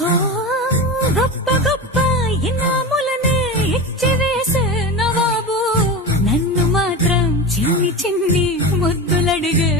ఓ, గొప్ప గొప్ప ఇనాములనే ఇచ్చి వేసే నవాబు నన్ను మాత్రం చిన్ని చిన్ని ముద్దులడిగే